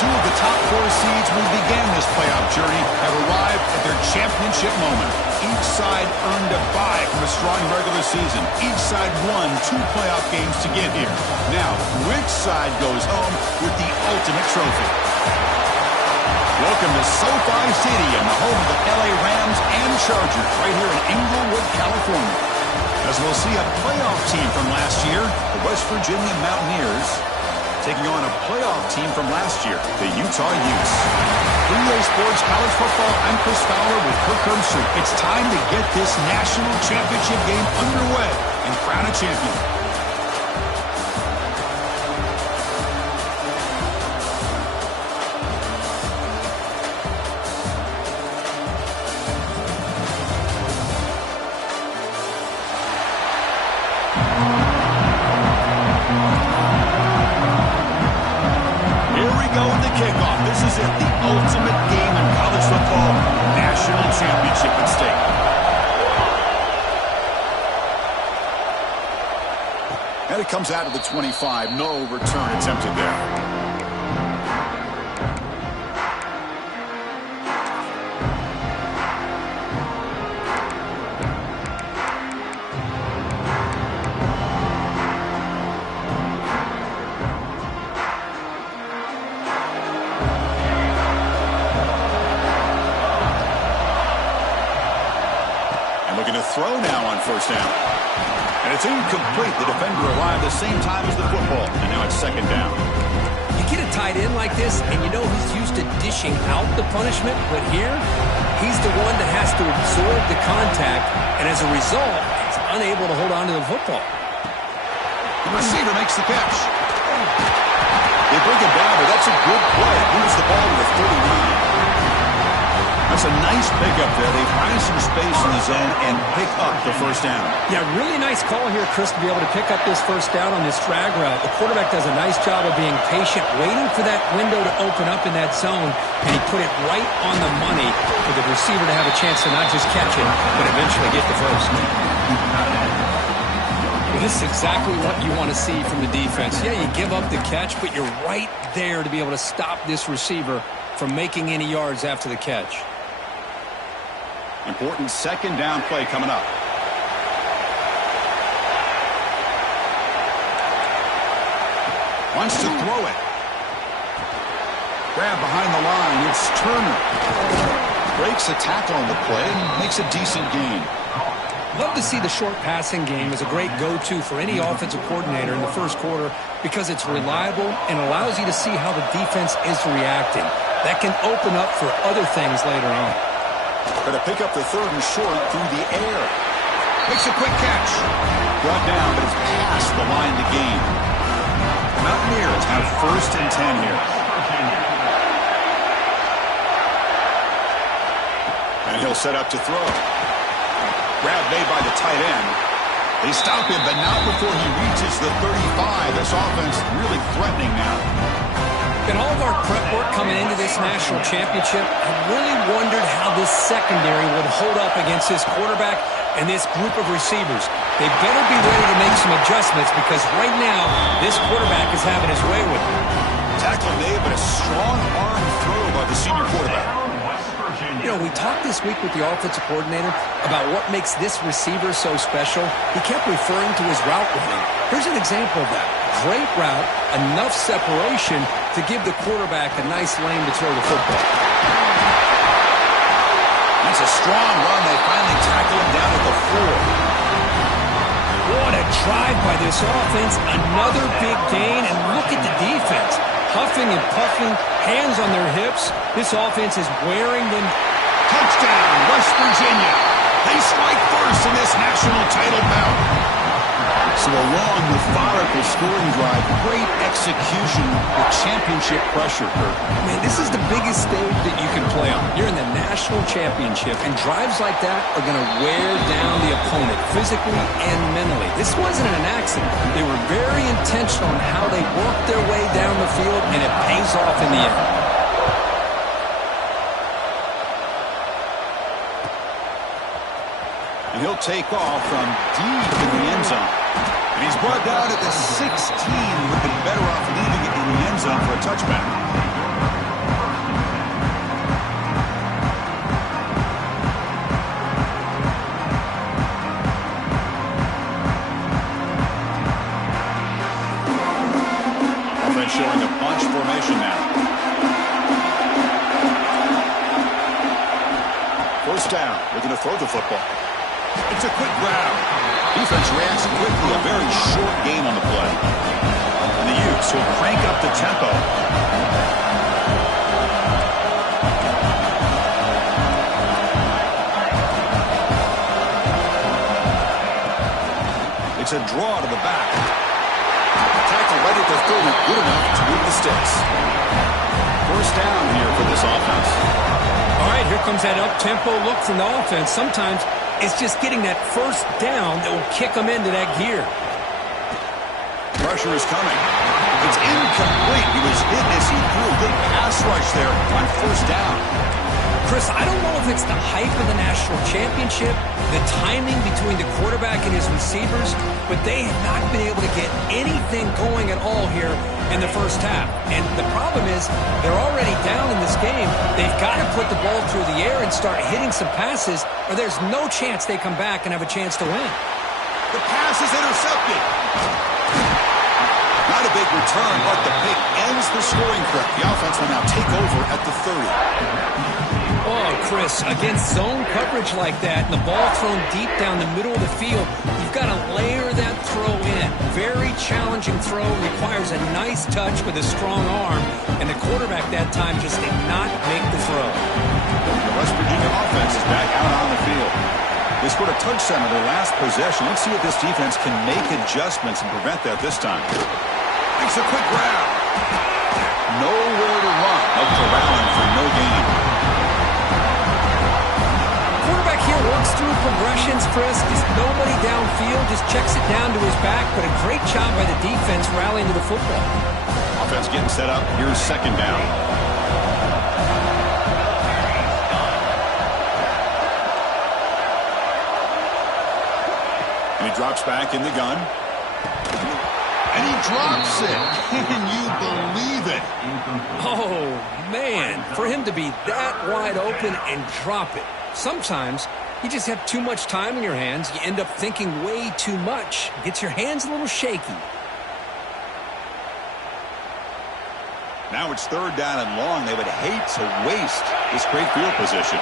Two of the top 4 seeds who began this playoff journey have arrived at their championship moment. Each side earned a bye from a strong regular season. Each side won 2 playoff games to get here. Now, which side goes home with the ultimate trophy? Welcome to SoFi Stadium, the home of the LA Rams and Chargers, right here in Inglewood, California. As we'll see a playoff team from last year, the West Virginia Mountaineers, taking on a playoff team from last year, the Utah Utes. 3A Sports College Football, I'm Chris Fowler with Kirk Herbstreit. It's time to get this national championship game underway and crown a champion. Kickoff. This is it, the ultimate game in college football, national championship at stake. And it comes out of the 25. No return attempted there. Throw now on first down. And it's incomplete. The defender arrived the same time as the football. And now it's second down. You get a tight end like this, and you know he's used to dishing out the punishment. But here, he's the one that has to absorb the contact. And as a result, he's unable to hold on to the football. The receiver makes the catch. They bring him down, but that's a good play. Moves the ball to the 39. That's a nice pickup there. They find some space in the zone and pick up the first down. Yeah, really nice call here, Chris, to be able to pick up this first down on this drag route. The quarterback does a nice job of being patient, waiting for that window to open up in that zone, and he put it right on the money for the receiver to have a chance to not just catch it, but eventually get the first. Well, this is exactly what you want to see from the defense. Yeah, you give up the catch, but you're right there to be able to stop this receiver from making any yards after the catch. Important second down play coming up. Wants to throw it. Grab behind the line. It's Turner. Breaks a tackle on the play and makes a decent gain. Love to see the short passing game as a great go-to for any offensive coordinator in the first quarter because it's reliable and allows you to see how the defense is reacting. That can open up for other things later on. Going to pick up the third and short through the air. Makes a quick catch. Brought down, but it's past the line to gain. Mountaineers have first and 10 here. And he'll set up to throw. Grab made by the tight end. They stop him, but not before he reaches the 35. This offense really threatening now. In all of our prep work coming into this national championship, I really wondered how this secondary would hold up against this quarterback and this group of receivers. They better be ready to make some adjustments because right now, this quarterback is having his way with it. Tackle made, but a strong arm throw by the senior quarterback. You know, we talked this week with the offensive coordinator about what makes this receiver so special. He kept referring to his route with him. Here's an example of that. Great route, enough separation to give the quarterback a nice lane to throw the football. That's a strong run. They finally tackle him down at the 4. What a drive by this offense. Another big gain, and look at the defense. Huffing and puffing, hands on their hips. This offense is wearing them. Touchdown, West Virginia. They strike first in this national title bout. So a long, methodical scoring drive. Great execution with championship pressure, Kurt. Man, this is the biggest stage that you can play on. You're in the national championship, and drives like that are going to wear down the opponent physically and mentally. This wasn't an accident. They were very intentional in how they worked their way down the field, and it pays off in the end. And he'll take off from deep in the end zone. And he's brought down at the 16. Would have been better off leaving it in the end zone for a touchback. showing a bunch formation now. First down. They're going to throw the football. It's a quick grab. Defense reacts quickly. A very short game on the play. And the Utes will crank up the tempo. It's a draw to the back. Tackle right at the 30, good enough to move the sticks. First down here for this offense. All right, here comes that up-tempo look from the offense. Sometimes it's just getting that first down that will kick them into that gear. Pressure is coming. It's incomplete. He was hit as he threw a big pass rush there on first down. Chris, I don't know if it's the hype of the national championship, the timing between the quarterback and his receivers, but they have not been able to get anything going at all here in the first half. And the problem is they're already down in this game. They've got to put the ball through the air and start hitting some passes, or there's no chance they come back and have a chance to win. The pass is intercepted. Not a big return, but the pick ends the scoring trip. The offense will now take over at the 30. Oh, Chris, against zone coverage like that and the ball thrown deep down the middle of the field, you've got to layer that throw in. Very challenging throw, requires a nice touch with a strong arm, and the quarterback that time just did not make the throw. The West Virginia offense is back out on the field. They scored a touchdown on their last possession. Let's see if this defense can make adjustments and prevent that this time. Makes a quick grab. Nowhere to run. A corralling for no gain. Quarterback here works through progressions, Chris. Just nobody downfield, just checks it down to his back, but a great job by the defense rallying to the football. Offense getting set up. Here's second down. And he drops back in the gun. And he drops it. Can you believe it? Oh, man. For him to be that wide open and drop it. Sometimes you just have too much time in your hands. You end up thinking way too much. Gets your hands a little shaky. Now it's third down and long. They would hate to waste this great field position.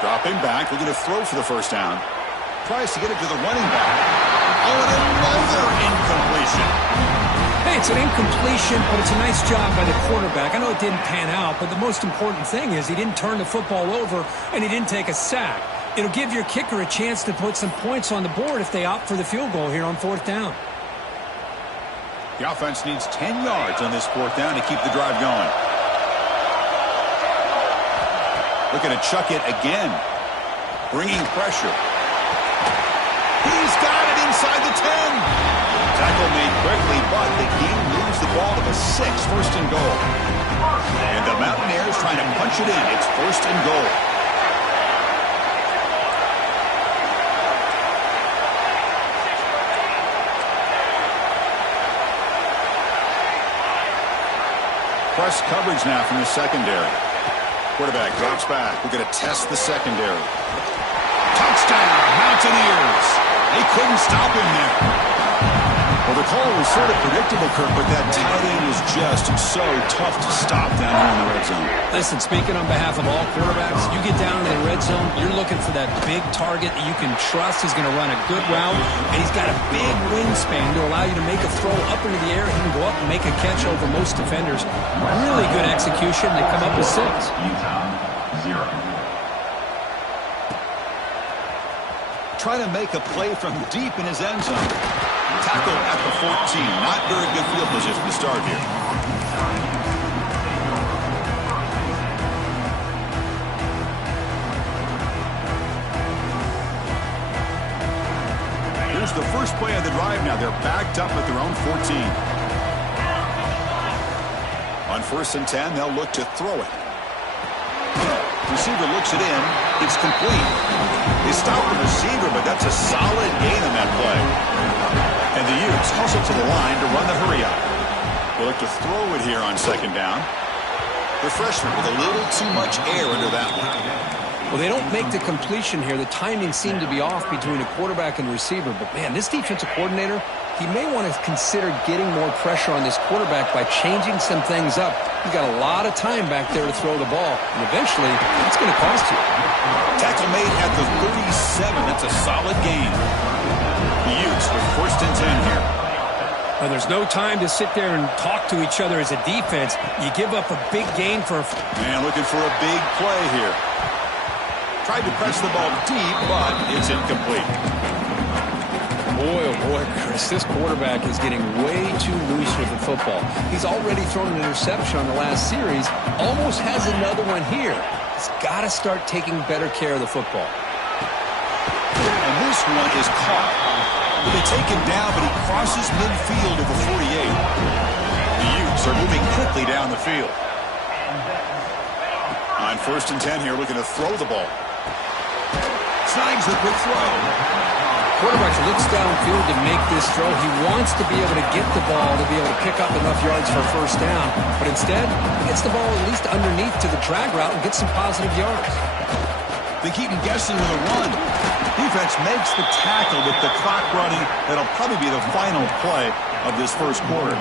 Dropping back. We're going to throw for the first down. Tries to get it to the running back. Oh, and another incompletion. Hey, it's an incompletion, but it's a nice job by the quarterback. I know it didn't pan out, but the most important thing is he didn't turn the football over and he didn't take a sack. It'll give your kicker a chance to put some points on the board if they opt for the field goal here on fourth down. The offense needs 10 yards on this fourth down to keep the drive going. Looking to chuck it again. Bringing pressure. He's got it inside the 10. Tackle made quickly, but the game moves the ball to the 6, first and goal. And the Mountaineers trying to punch it in. It's first and goal. Press coverage now from the secondary. Quarterback drops back. We're going to test the secondary. Touchdown, Mountaineers. They couldn't stop him there. Well, the call was sort of predictable, Kirk, but that tight end was just so tough to stop down here in the red zone. Listen, speaking on behalf of all quarterbacks, you get down in the red zone, you're looking for that big target that you can trust. He's going to run a good route, and he's got a big wingspan to allow you to make a throw up into the air. He can go up and make a catch over most defenders. Really good execution. They come up with 6. Utah, 0. Trying to make a play from deep in his end zone. Tackle at the 14. Not very good field position to start here. Here's the first play of the drive now. They're backed up at their own 14. On first and 10, they'll look to throw it. Receiver looks it in. It's complete. They stop the receiver, but that's a solid gain on that play. And the Utes hustle to the line to run the hurry up. They look to throw it here on second down. The freshman with a little too much air under that one. Well, they don't make the completion here. The timing seemed to be off between the quarterback and the receiver. But, man, this defensive coordinator, he may want to consider getting more pressure on this quarterback by changing some things up. He's got a lot of time back there to throw the ball, and eventually it's going to cost you. Tackle made at the 37. That's a solid gain. The Utes with 1st and 10 here. Well, there's no time to sit there and talk to each other as a defense. You give up a big gain for... Man, looking for a big play here. Tried to press the ball deep, but it's incomplete. Boy, oh boy, Chris, this quarterback is getting way too loose with the football. He's already thrown an interception on the last series, almost has another one here. He's got to start taking better care of the football. And this one is caught. They take him down, but he crosses midfield of the 48. The Utes are moving quickly down the field. On 1st and 10 here, looking to throw the ball. Snags the quick throw. Quarterback looks downfield to make this throw. He wants to be able to get the ball to be able to pick up enough yards for a 1st down. But instead, he gets the ball at least underneath to the drag route and gets some positive yards. They keep him guessing with a run. Defense makes the tackle with the clock running. That'll probably be the final play of this 1st quarter.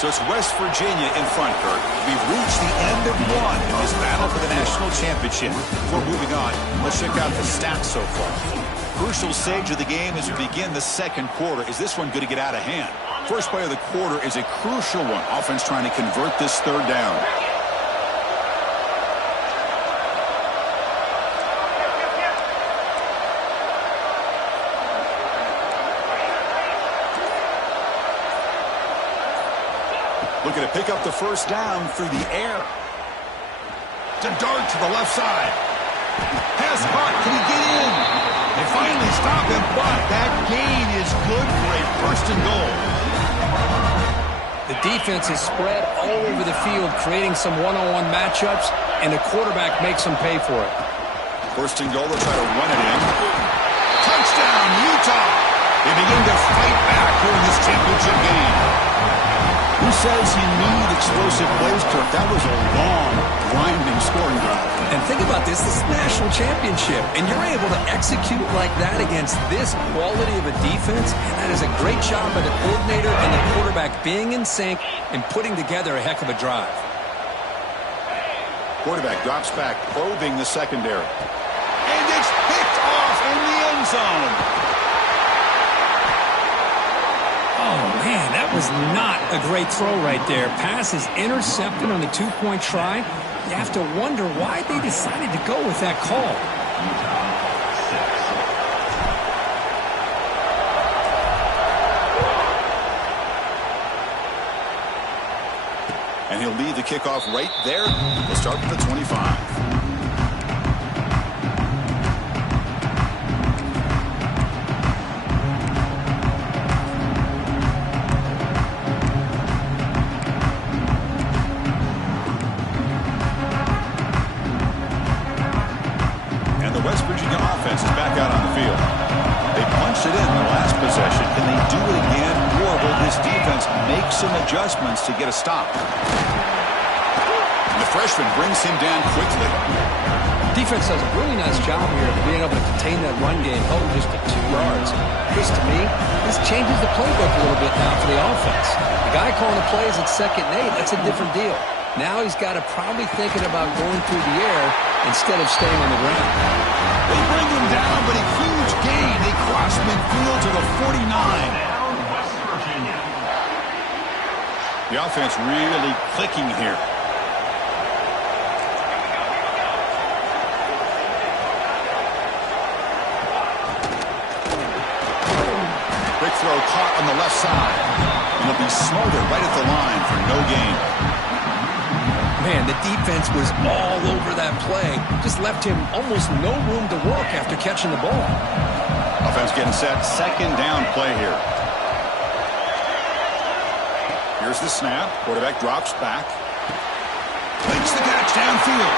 So it's West Virginia in front, Kurt. We've reached the end of one in this battle for the national championship. Before moving on, let's check out the stats so far. Crucial stage of the game as we begin the 2nd quarter. Is this one going to get out of hand? First play of the quarter is a crucial one. Offense trying to convert this 3rd down. Looking to pick up the 1st down through the air. To dart to the left side. Pass caught. Can he get in? They finally stop him, but that gain is good for a 1st and goal. The defense is spread all over the field, creating some one-on-one matchups, and the quarterback makes them pay for it. 1st and goal, they'll try to run it in. Touchdown, Utah! They begin to fight back here in this championship game. Who says you need explosive plays, Kirk? That was a long, grinding scoring drive. And think about this is national championship, and you're able to execute like that against this quality of a defense, and that is a great job by the coordinator and the quarterback being in sync and putting together a heck of a drive. Quarterback drops back, probing the secondary. And it's picked off in the end zone. Oh, man, that was not a great throw right there. Pass is intercepted on the 2-point try. You have to wonder why they decided to go with that call. And he'll lead the kickoff right there. We'll start from the 25. West Virginia offense is back out on the field. They punched it in the last possession. Can they do it again, or will this defense make some adjustments to get a stop? And the freshman brings him down quickly. Defense does a really nice job here of being able to contain that run game, held just to 2 yards. This, to me, this changes the playbook a little bit now for the offense. The guy calling the plays at 2nd and 8, that's a different deal. Now he's got to probably thinking about going through the air instead of staying on the ground. They bring him down, but a huge gain. They cross midfield to the 49. West Virginia. The offense really clicking here. Quick throw caught on the left side. And it'll be smothered right at the line for no gain. Man, the defense was all over that play. Just left him almost no room to work after catching the ball. Offense getting set. 2nd down play here. Here's the snap. Quarterback drops back. Makes the catch downfield.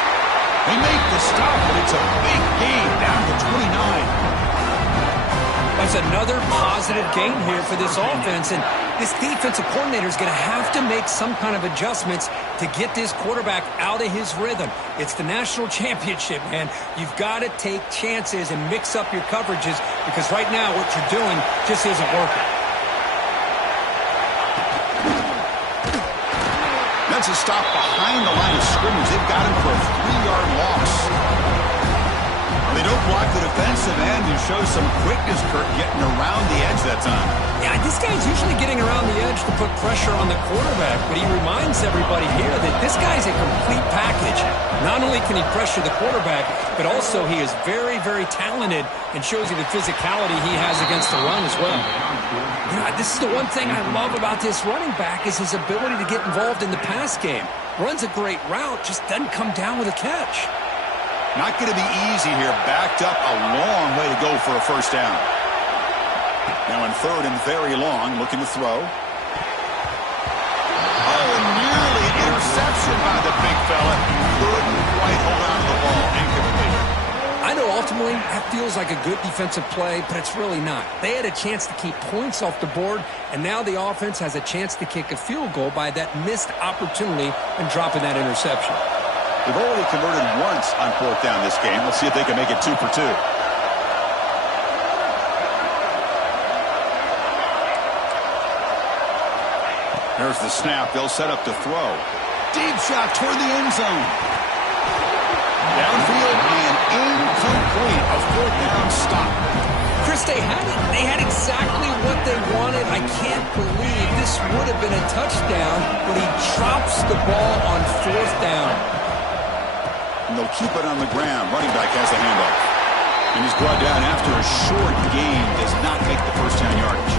They make the stop, but it's a big gain down to 29. That's another positive gain here for this offense, and this defensive coordinator is going to have to make some kind of adjustments to get this quarterback out of his rhythm. It's the national championship, man. You've got to take chances and mix up your coverages because right now what you're doing just isn't working. That's a stop behind the line of scrimmage. They've got him for a 3-yard loss. They don't block the defensive end who shows some quickness, Kirk, getting around the edge that time. Yeah, this guy's usually getting around the edge to put pressure on the quarterback, but he reminds everybody here that this guy's a complete package. Not only can he pressure the quarterback, but also he is very, very talented and shows you the physicality he has against the run as well. You know, this is the one thing I love about this running back is his ability to get involved in the pass game. Runs a great route, just doesn't come down with a catch. Not going to be easy here. Backed up a long way to go for a first down. Now in third and very long, looking to throw. Oh, and nearly an interception by the big fella. Couldn't quite hold on to the ball. Incomplete. I know ultimately that feels like a good defensive play, but it's really not. They had a chance to keep points off the board, and now the offense has a chance to kick a field goal by that missed opportunity and dropping that interception. They've already converted once on fourth down this game. Let's see if they can make it 2 for 2. There's the snap. They'll set up to throw. Deep shot toward the end zone. Downfield and incomplete. A fourth down stop. Chris, they had exactly what they wanted. I can't believe this would have been a touchdown, but he drops the ball on fourth down. And they'll keep it on the ground. Running back has the handoff. And he's brought down after a short gain. Does not make the first down yardage.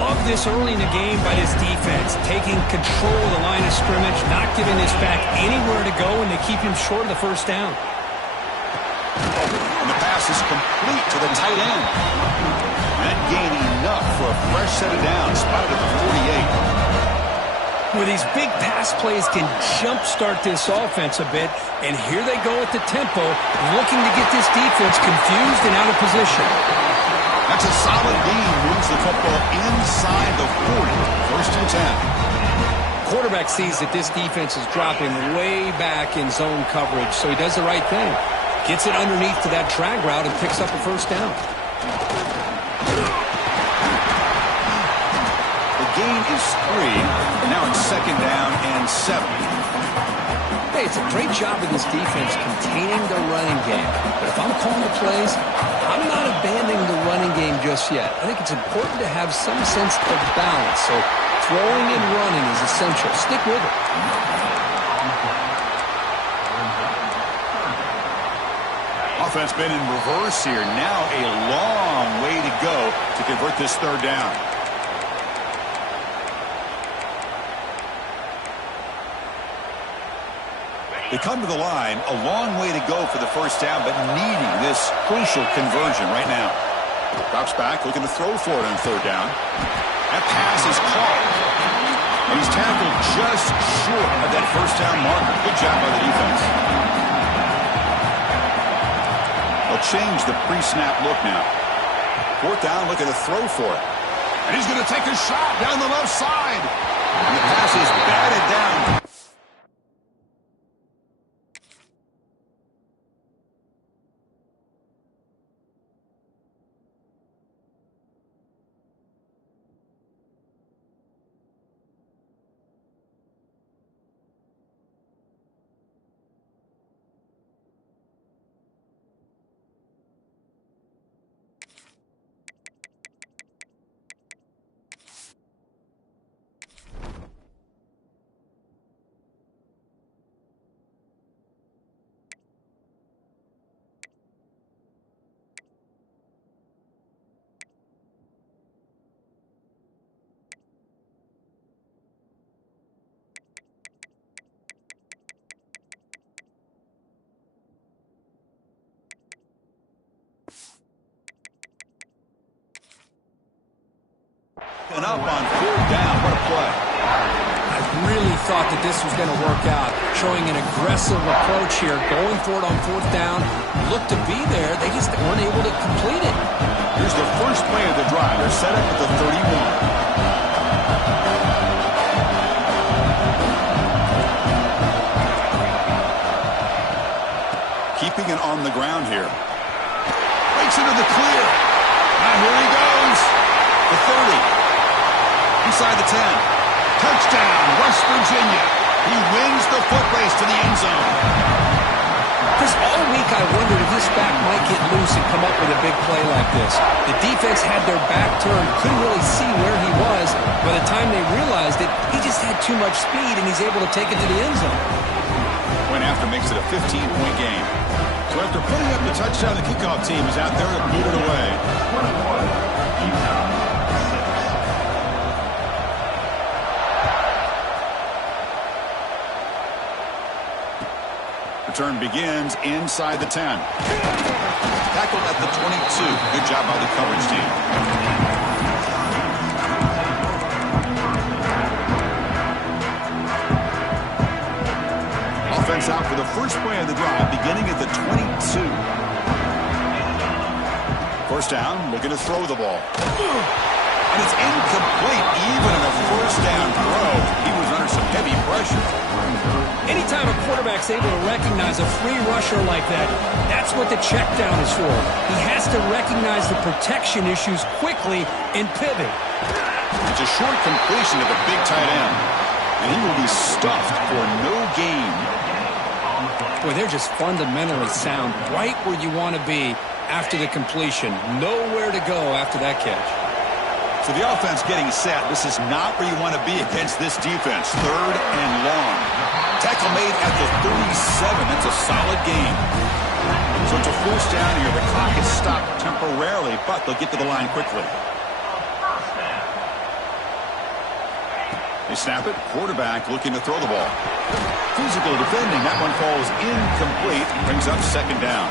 Love this early in the game by this defense. Taking control of the line of scrimmage, not giving this back anywhere to go, and they keep him short of the first down. And the pass is complete to the tight end. That gain enough for a fresh set of downs. Spotted at the 48. Where these big pass plays can jumpstart this offense a bit, and here they go at the tempo, looking to get this defense confused and out of position. That's a solid gain. Moves the football inside the 40. First and 10. Quarterback sees that this defense is dropping way back in zone coverage, so he does the right thing. Gets it underneath to that drag route and picks up a first down. Gain is 3, and now it's second down and 7. Hey, it's a great job of this defense containing the running game. But if I'm calling the plays, I'm not abandoning the running game just yet. I think it's important to have some sense of balance. So throwing and running is essential. Stick with it. Offense been in reverse here. Now a long way to go to convert this third down. They come to the line, a long way to go for the first down, but needing this crucial conversion right now. Drops back, looking to throw for it on third down. That pass is caught. And he's tackled just short of that first down marker. Good job by the defense. They'll change the pre-snap look now. Fourth down, looking to throw for it. And he's going to take a shot down the left side. And the pass is batted down. And up on fourth down. What a play. I really thought that this was going to work out, showing an aggressive approach here, going for it on fourth down. Looked to be there. They just weren't able to complete it. Here's the first play of the drive. They're set up at the 31. Keeping it on the ground here. Breaks into the clear. Now here he goes. The 30. Inside the 10. Touchdown, West Virginia. He wins the foot race to the end zone. Chris, all week I wondered if this back might get loose and come up with a big play like this. The defense had their back turned, couldn't really see where he was. By the time they realized it, he just had too much speed, and he's able to take it to the end zone. Point after makes it a 15-point game. So after putting up the touchdown, the kickoff team is out there to boot it away. Return begins inside the 10. Tackled at the 22. Good job by the coverage team. Offense out for the first play of the drive, beginning at the 22. First down, looking to throw the ball. And it's incomplete, even in a first down throw. He was under some heavy pressure. Anytime a quarterback's able to recognize a free rusher like that, that's what the check down is for. He has to recognize the protection issues quickly and pivot. It's a short completion to the big tight end, and he will be stuffed for no gain. Boy, they're just fundamentally sound, right where you want to be after the completion. Nowhere to go after that catch. So the offense getting set. This is not where you want to be against this defense. Third and long. Tackle made at the 37. That's a solid gain. So it's a first down here. The clock is stopped temporarily, but they'll get to the line quickly. They snap it. Quarterback looking to throw the ball. Physical defending. That one falls incomplete. Brings up second down.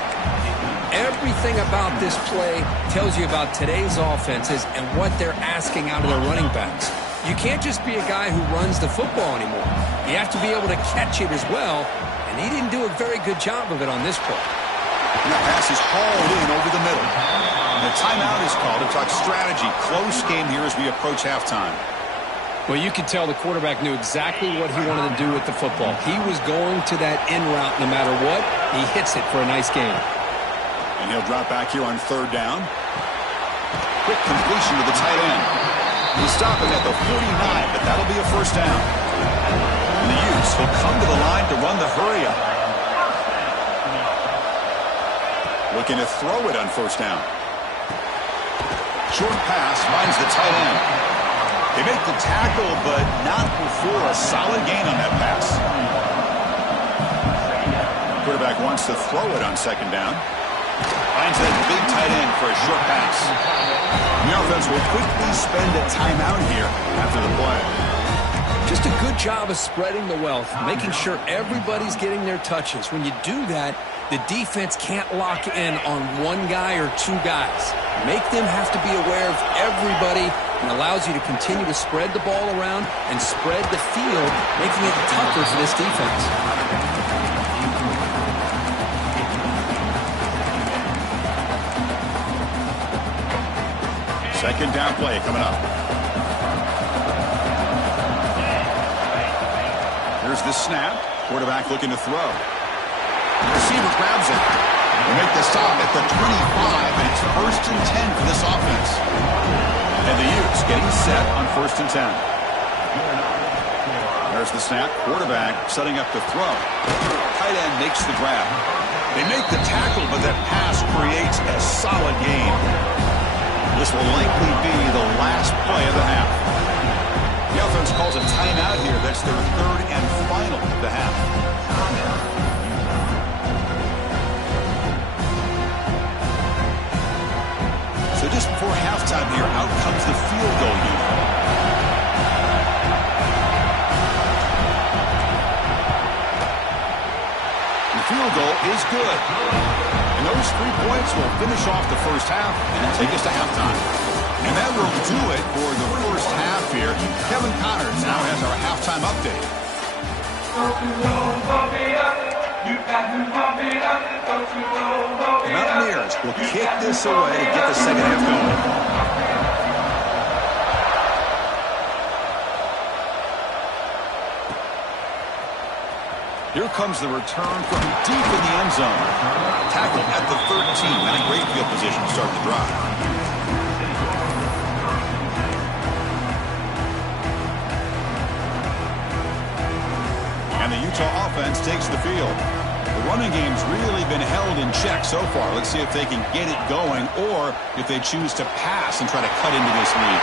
Everything about this play tells you about today's offenses and what they're asking out of their running backs. You can't just be a guy who runs the football anymore. You have to be able to catch it as well, and he didn't do a very good job of it on this play. And that pass is hauled in over the middle. And a timeout is called to talk strategy. Close game here as we approach halftime. Well, you could tell the quarterback knew exactly what he wanted to do with the football. He was going to that in route no matter what. He hits it for a nice gain. And he'll drop back here on third down. Quick completion to the tight end. He'll stop him at the 49, but that'll be a first down. And the use will come to the line to run the hurry up. Looking to throw it on first down. Short pass finds the tight end. They make the tackle, but not before a solid gain on that pass. Quarterback wants to throw it on second down. Finds that big tight end for a short pass. The offense will quickly spend a timeout here after the play. Just a good job of spreading the wealth, making sure everybody's getting their touches. When you do that, the defense can't lock in on one guy or two guys. Make them have to be aware of everybody, and allows you to continue to spread the ball around and spread the field, making it tougher for this defense. Second down play coming up. Here's the snap. Quarterback looking to throw. The receiver grabs it. They make the stop at the 25, and it's first and 10 for this offense. And the Utes getting set on first and 10. There's the snap. Quarterback setting up to throw. Tight end makes the grab. They make the tackle, but that pass creates a solid gain. This will likely be the last play of the half. The offense calls a timeout here. That's their third and final of the half. So just before halftime here, out comes the field goal unit. The field goal is good. And those 3 points will finish off the first half and take us to halftime. And that will do it for the first half here. Kevin Connors now has our halftime update. The Mountaineers will kick this away to get the second half going. Here comes the return from deep in the end zone. Tackle at the 13. And a great field position to start the drive. And the Utah offense takes the field. The running game's really been held in check so far. Let's see if they can get it going or if they choose to pass and try to cut into this lead.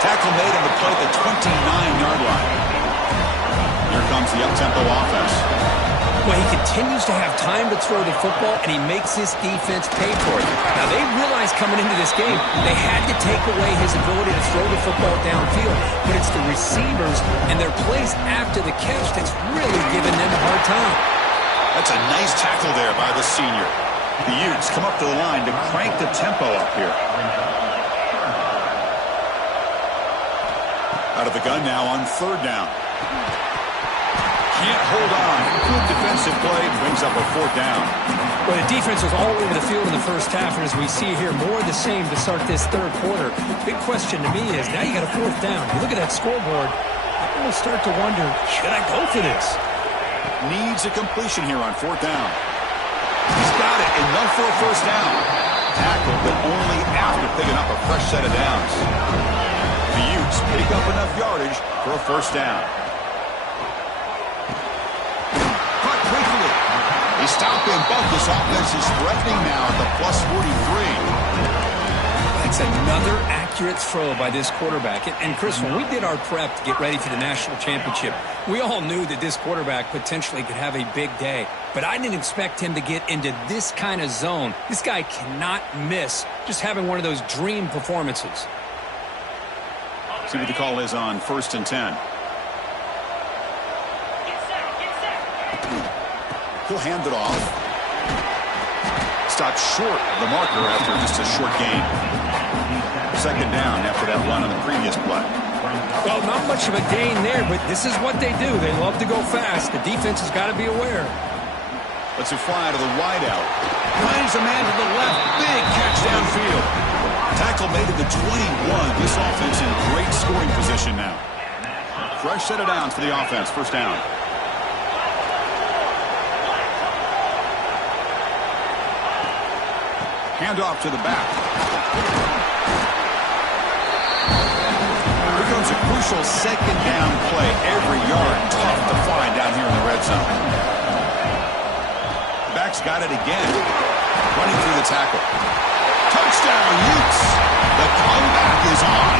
Tackle made on the play at the 29-yard line. Here comes the up-tempo offense. Well, he continues to have time to throw the football, and he makes this defense pay for it. Now, they realized coming into this game they had to take away his ability to throw the football downfield, but it's the receivers and their plays after the catch that's really giving them a hard time. That's a nice tackle there by the senior. The Utes come up to the line to crank the tempo up here. Out of the gun now on third down. Can't hold on. Good defensive play. Brings up a fourth down. Well, the defense was all over the field in the first half, and as we see here, more of the same to start this third quarter. Big question to me is, now you got a fourth down. You look at that scoreboard, I almost start to wonder, should I go for this? Needs a completion here on fourth down. He's got it. Enough for a first down. Tackle, but only after picking up a fresh set of downs. The Utes pick up enough yardage for a first down. They stop him, but this offense is threatening now at the plus 43. That's another accurate throw by this quarterback. And Chris, when we did our prep to get ready for the national championship, we all knew that this quarterback potentially could have a big day. But I didn't expect him to get into this kind of zone. This guy cannot miss just having one of those dream performances. See what the call is on 1st and 10. He'll hand it off. Stopped short of the marker after just a short gain. Second down after that run on the previous play. Well, not much of a gain there, but this is what they do. They love to go fast. The defense has got to be aware. Let's fly to the wideout. Finds a man to the left. Big catch downfield. Tackle made at the 21. This offense in great scoring position now. Fresh set of downs for the offense. First down. Hand off to the back. Here comes a crucial second down play. Every yard tough to find down here in the red zone. Back's got it again. Running through the tackle. Touchdown, Utes. The comeback is on.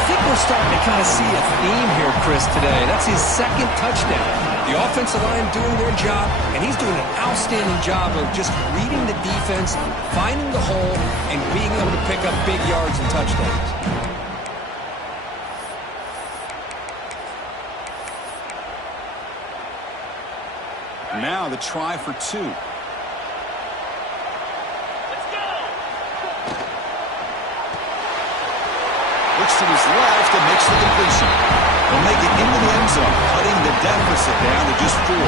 I think we're starting to kind of see a theme here, Chris, today. That's his second touchdown. The offensive line doing their job, and he's doing an outstanding job of just reading the defense, finding the hole, and being able to pick up big yards and touchdowns. Now the try for two. Looks to his left and makes the completion. Will make it into the end zone, cutting the deficit down to just 4.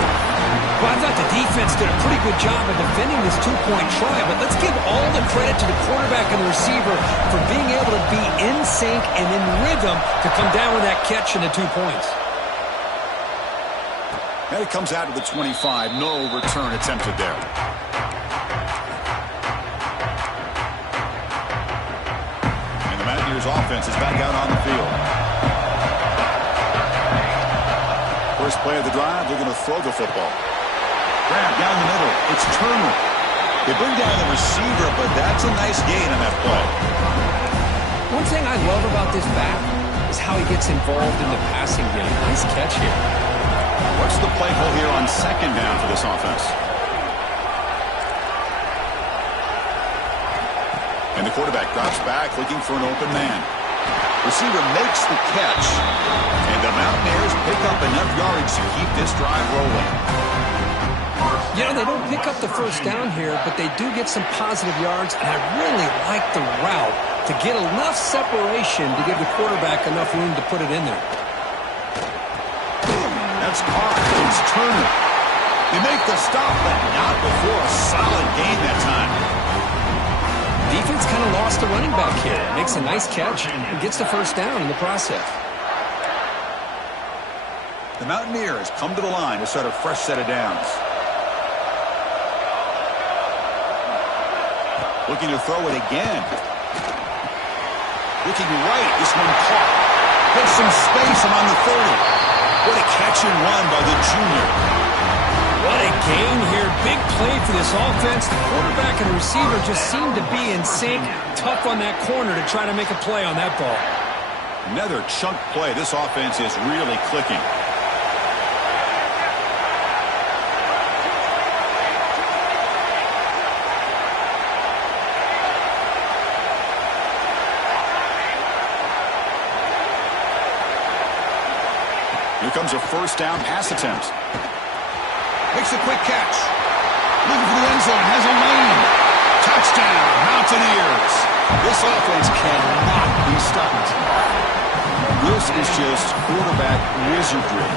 Well, I thought the defense did a pretty good job of defending this two-point try, but let's give all the credit to the quarterback and the receiver for being able to be in sync and in rhythm to come down with that catch and the 2 points. And it comes out to the 25. No return attempted there. And the Mountaineers offense is back out on the field. First play of the drive, they're going to throw the football. Grab down the middle. It's Turner. They bring down the receiver, but that's a nice gain on that play. One thing I love about this back is how he gets involved in the passing game. Nice catch here. What's the play call here on second down for this offense? And the quarterback drops back looking for an open man. Receiver makes the catch, and the Mountaineers pick up enough yardage to keep this drive rolling. You know, they don't pick up the first down here, but they do get some positive yards, and I really like the route to get enough separation to give the quarterback enough room to put it in there. That's caught. It's Turner. They make the stop, but not before a solid gain that time. Defense kind of lost the running back here. Makes a nice catch and gets the first down in the process. The Mountaineers come to the line to start a fresh set of downs. Looking to throw it again. Looking right. This one caught. Gets some space among the 30. What a catch and run by the junior. What a gain here. Big play for this offense. The quarterback and the receiver just seem to be in sync. Tough on that corner to try to make a play on that ball. Another chunk play. This offense is really clicking. Here comes a first down pass attempt. Makes a quick catch. Looking for the end zone. Has a lane. Touchdown, Mountaineers. This offense cannot be stopped. This is just quarterback wizardry.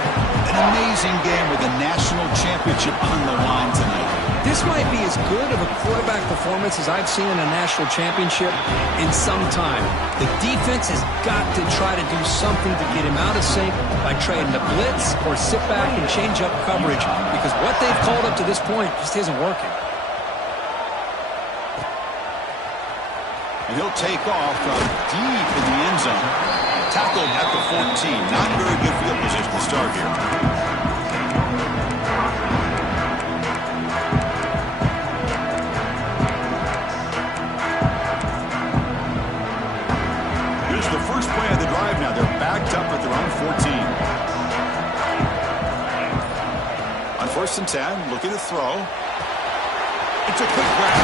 An amazing game with a national championship on the line tonight. This might be as good of a quarterback performance as I've seen in a national championship in some time. The defense has got to try to do something to get him out of sync by trading the blitz or sit back and change up coverage, because what they've called up to this point just isn't working. And he'll take off from deep in the end zone. Tackled at the 14. Not very good field position to start here. First play of the drive now. They're backed up at their own 14. On 1st and 10, looking to throw. It's a quick grab.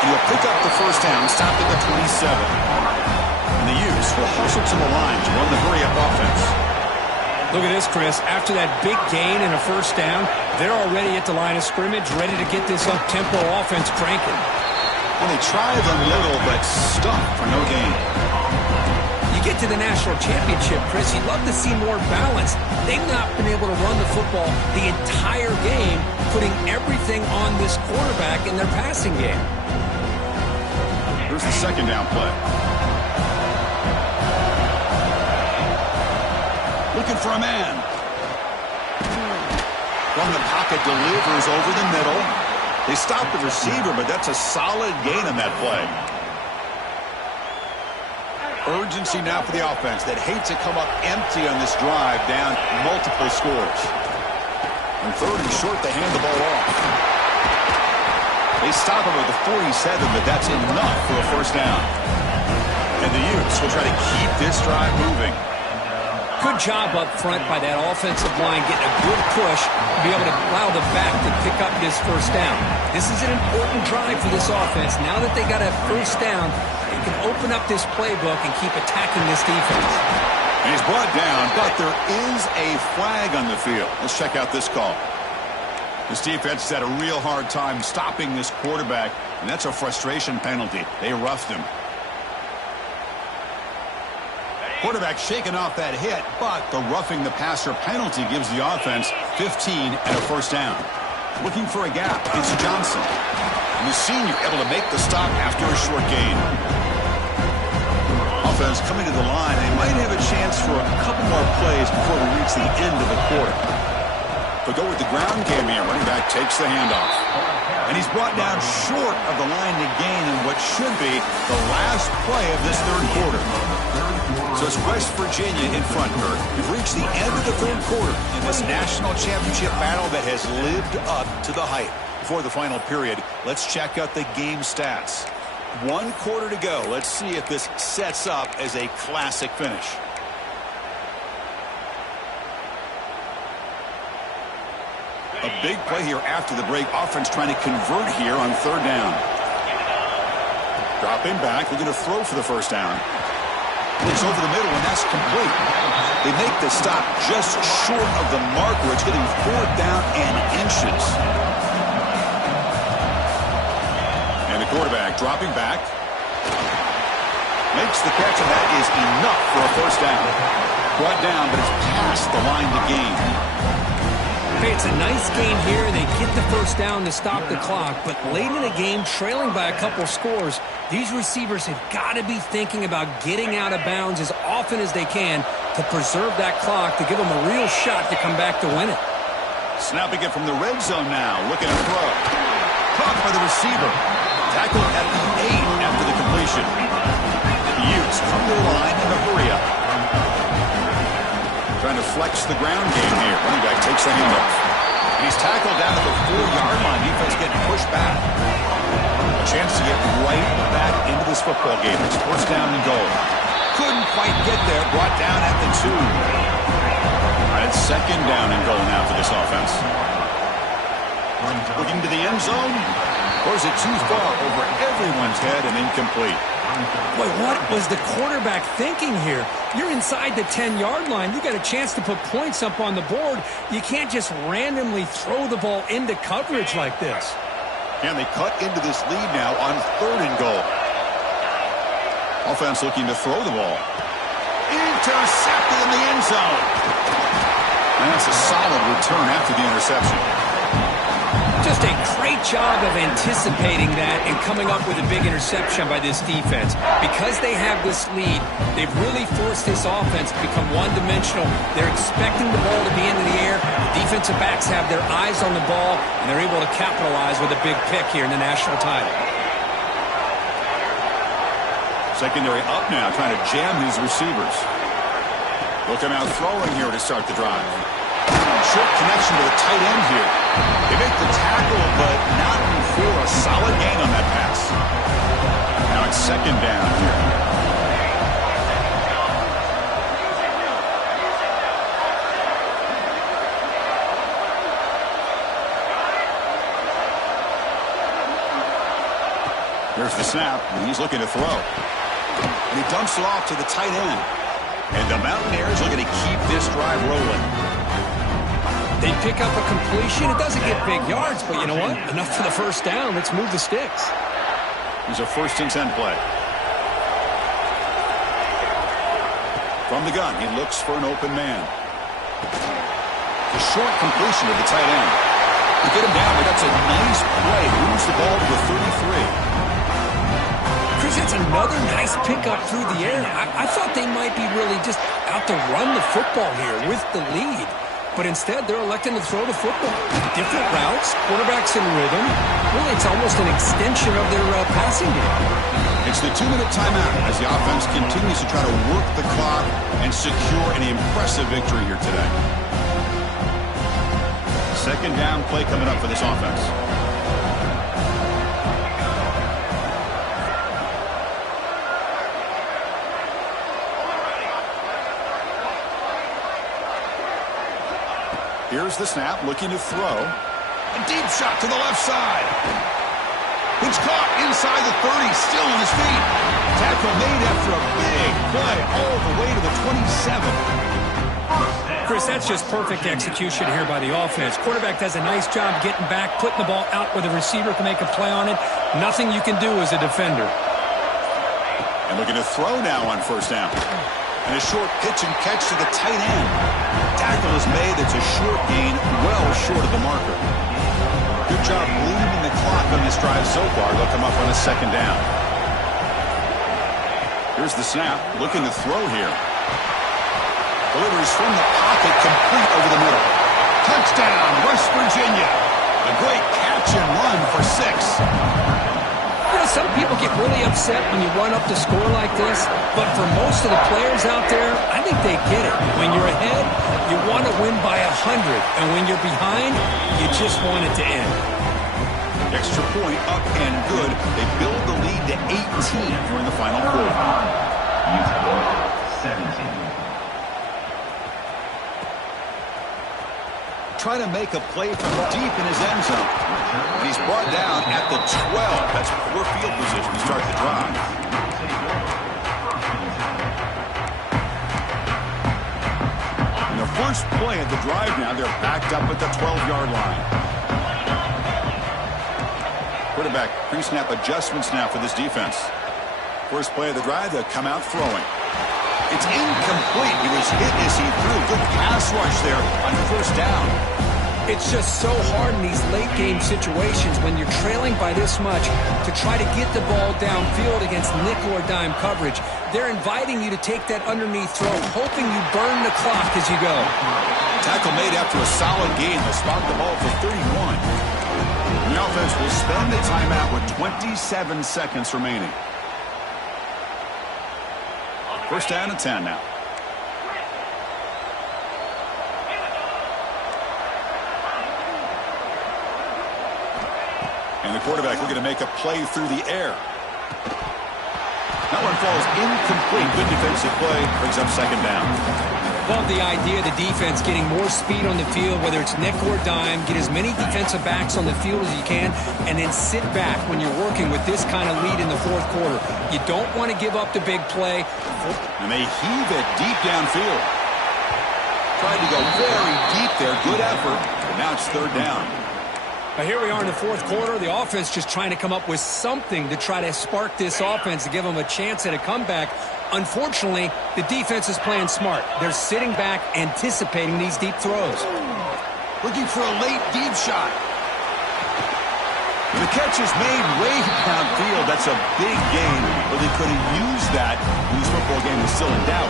And he'll pick up the first down, stopped at the 27. And the Utes will hustle to the line to run the hurry-up offense. Look at this, Chris. After that big gain and a first down, they're already at the line of scrimmage, ready to get this up-tempo offense cranking. And they try the middle, but stuck for no gain. Get to the national championship, Chris, you'd love to see more balance. They've not been able to run the football the entire game, putting everything on this quarterback in their passing game. Here's the second down play. Looking for a man. From the pocket, delivers over the middle. They stop the receiver, but that's a solid gain on that play. Urgency now for the offense that hates to come up empty on this drive, down multiple scores. On 3rd and short, they hand the ball off. They stop him at the 47, but that's enough for a first down. And the Utes will try to keep this drive moving. Good job up front by that offensive line, getting a good push to be able to allow the back to pick up this first down. This is an important drive for this offense. Now that they got a first down, they can open up this playbook and keep attacking this defense. And he's brought down, but there is a flag on the field. Let's check out this call. This defense has had a real hard time stopping this quarterback, and that's a frustration penalty. They roughed him. Quarterback shaking off that hit, but the roughing the passer penalty gives the offense 15 and a first down. Looking for a gap, it's Johnson. And the senior able to make the stop after a short gain. Offense coming to the line. They might have a chance for a couple more plays before we reach the end of the quarter. But go with the ground game here. Running back takes the handoff. And he's brought down short of the line to gain in what should be the last play of this third quarter. So it's West Virginia in front, Kurt. We've reached the end of the third quarter in this national championship battle that has lived up to the hype. Before the final period, let's check out the game stats. 1 quarter to go. Let's see if this sets up as a classic finish. A big play here after the break. Offense trying to convert here on 3rd down. Dropping back, looking to throw for the first down. Looks over the middle, and that's complete. They make the stop just short of the marker. It's getting 4th down and inches. And the quarterback dropping back. Makes the catch, and that is enough for a first down. Brought down, but it's past the line to gain. Hey, it's a nice game here. They get the first down to stop the clock, but late in the game, trailing by a couple scores, these receivers have got to be thinking about getting out of bounds as often as they can to preserve that clock, to give them a real shot to come back to win it. Snapping it from the red zone now, looking to throw. Caught by the receiver. Tackled at the 8 after the completion. The Utes come to the line in a hurry up. Trying to flex the ground game here. Running back takes the handoff. And he's tackled down at the 4-yard line. Defense getting pushed back. A chance to get right back into this football game. It's first down and goal. Couldn't quite get there. Brought down at the 2. All right, it's second down and goal now for this offense. Looking to the end zone. Or is it too far over everyone's head and incomplete? Boy, what was the quarterback thinking here? You're inside the 10-yard line. You got a chance to put points up on the board. You can't just randomly throw the ball into coverage like this. And they cut into this lead now on third and goal. Offense looking to throw the ball. Intercepted in the end zone. And that's a solid return after the interception. Just a great job of anticipating that and coming up with a big interception by this defense. Because they have this lead, they've really forced this offense to become one-dimensional. They're expecting the ball to be into the air. The defensive backs have their eyes on the ball, and they're able to capitalize with a big pick here in the national title. Secondary up now, trying to jam his receivers. They'll come out throwing here to start the drive. Short connection to the tight end here. They make the tackle, but not before a solid gain on that pass. Now it's second down here. Here's the snap, and he's looking to throw. And he dumps it off to the tight end. And the Mountaineers looking to keep this drive rolling. They pick up a completion. It doesn't get big yards, but you know what? Enough for the first down. Let's move the sticks. Here's a 1st and 10 play. From the gun, he looks for an open man. The short completion to the tight end. To get him down, but that's a nice play. Moves the ball to the 33. Chris, that's another nice pickup through the air. I thought they might be really just out to run the football here with the lead. But instead, they're electing to throw the football. Different routes, quarterbacks in rhythm. Really, it's almost an extension of their passing game. It's the 2-minute timeout as the offense continues to try to work the clock and secure an impressive victory here today. Second down play coming up for this offense. Here's the snap, looking to throw. A deep shot to the left side. It's caught inside the 30, still on his feet. Tackle made after a big play all the way to the 27. Chris, that's just perfect execution here by the offense. Quarterback does a nice job getting back, putting the ball out where the receiver can make a play on it. Nothing you can do as a defender. And looking to throw now on first down. And a short pitch and catch to the tight end. Tackle is made. It's a short gain, well short of the marker. Good job bleeding the clock on this drive so far. They'll come up on a second down. Here's the snap. Looking to throw here. Delivers from the pocket, complete over the middle. Touchdown, West Virginia. A great catch and run for 6. Some people get really upset when you run up the score like this, but for most of the players out there, I think they get it. When you're ahead, you want to win by 100, and when you're behind, you just want it to end. Extra point up and good. They build the lead to 18 during the final quarter. 17. Trying to make a play from deep in his end zone. And he's brought down at the 12. That's poor field position to start the drive. And the first play of the drive now, they're backed up at the 12-yard line. Quarterback pre-snap adjustments now for this defense. First play of the drive, they'll come out throwing. It's incomplete. He was hit as he threw. Good pass rush there on the first down. It's just so hard in these late-game situations when you're trailing by this much to try to get the ball downfield against nickel or dime coverage. They're inviting you to take that underneath throw, hoping you burn the clock as you go. Tackle made after a solid gain. They'll spot the ball for 31. The offense will spend the timeout with 27 seconds remaining. First down and 10 now. And the quarterback looking to make a play through the air. That one falls incomplete. Good defensive play. Brings up second down. Love the idea of the defense getting more speed on the field, whether it's nickel or dime. Get as many defensive backs on the field as you can, and then sit back when you're working with this kind of lead in the fourth quarter. You don't want to give up the big play. And they heave it deep downfield. Tried to go very deep there. Good effort. But now it's third down. Now here we are in the fourth quarter. The offense just trying to come up with something to try to spark this offense to give them a chance at a comeback. Unfortunately, the defense is playing smart. They're sitting back, anticipating these deep throws. Looking for a late deep shot. The catch is made way downfield. That's a big gain, but they could have used that when this football game is still in doubt.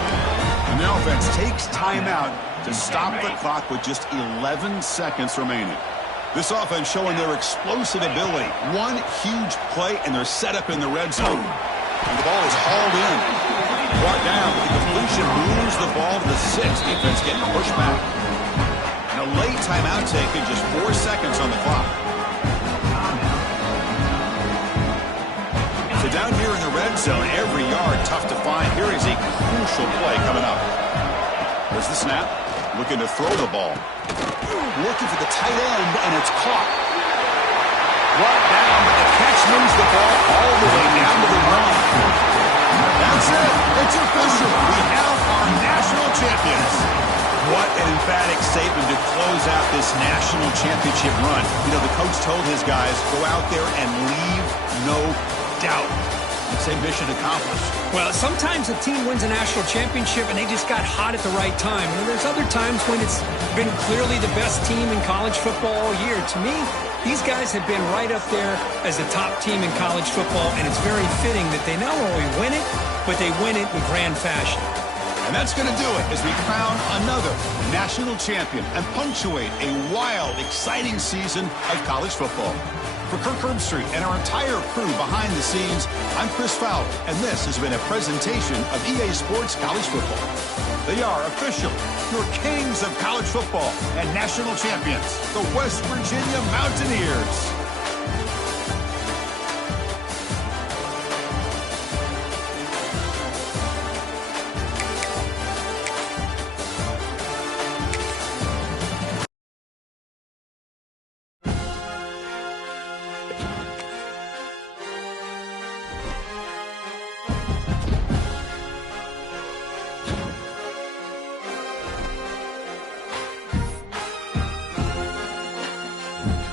And the offense takes timeout to stop the clock with just 11 seconds remaining. This offense showing their explosive ability. One huge play, and they're set up in the red zone. And the ball is hauled in. Brought down, but the completion moves the ball to the 6. Defense getting pushed back. And a late timeout taken, just 4 seconds on the clock. So down here in the red zone, every yard tough to find. Here is a crucial play coming up. There's the snap. Looking to throw the ball. Looking for the tight end, and it's caught. Brought down, but the catch moves the ball all the way down to the 1. That's it. It's official. We have our national champions. What an emphatic statement to close out this national championship run. You know, the coach told his guys, go out there and leave no doubt. Say mission accomplished. Well, sometimes a team wins a national championship and they just got hot at the right time. And there's other times when it's been clearly the best team in college football all year. To me, these guys have been right up there as the top team in college football, and it's very fitting that they not only win it, but they win it in grand fashion. And that's going to do it as we crown another national champion and punctuate a wild, exciting season of college football. For Kirk Herbstreit and our entire crew behind the scenes, I'm Chris Fowler, and this has been a presentation of EA Sports College Football. They are official, your kings of college football and national champions, the West Virginia Mountaineers.